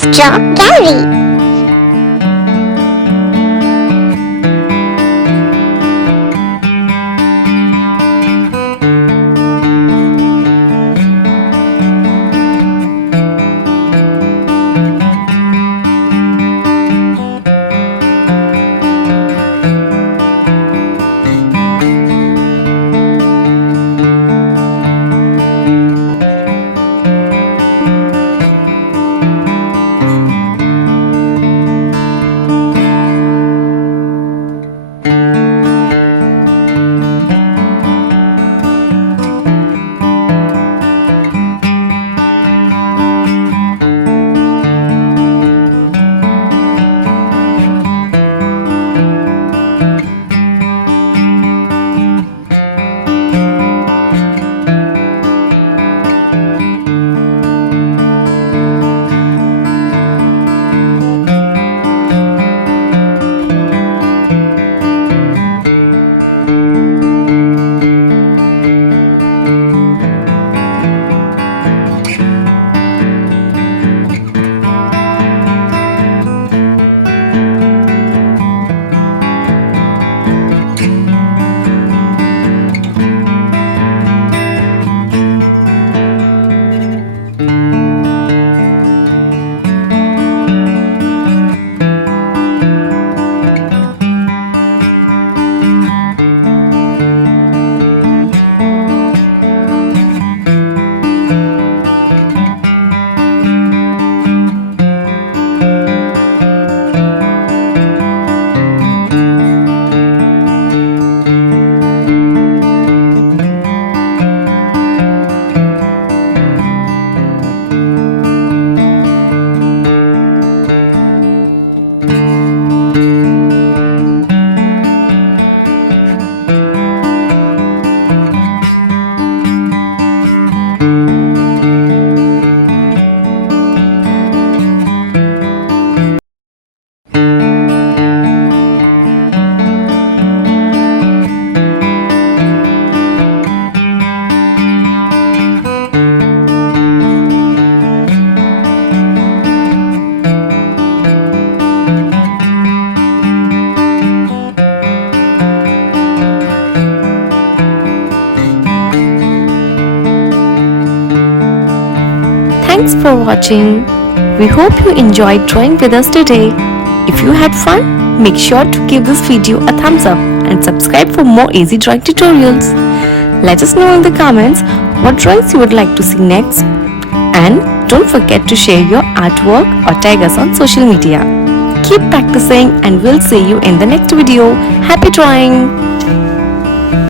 Let's draw gallery. Thanks for watching. We hope you enjoyed drawing with us today. If you had fun, make sure to give this video a thumbs up and subscribe for more easy drawing tutorials. Let us know in the comments what drawings you would like to see next. And don't forget to share your artwork or tag us on social media. Keep practicing and we'll see you in the next video. Happy drawing!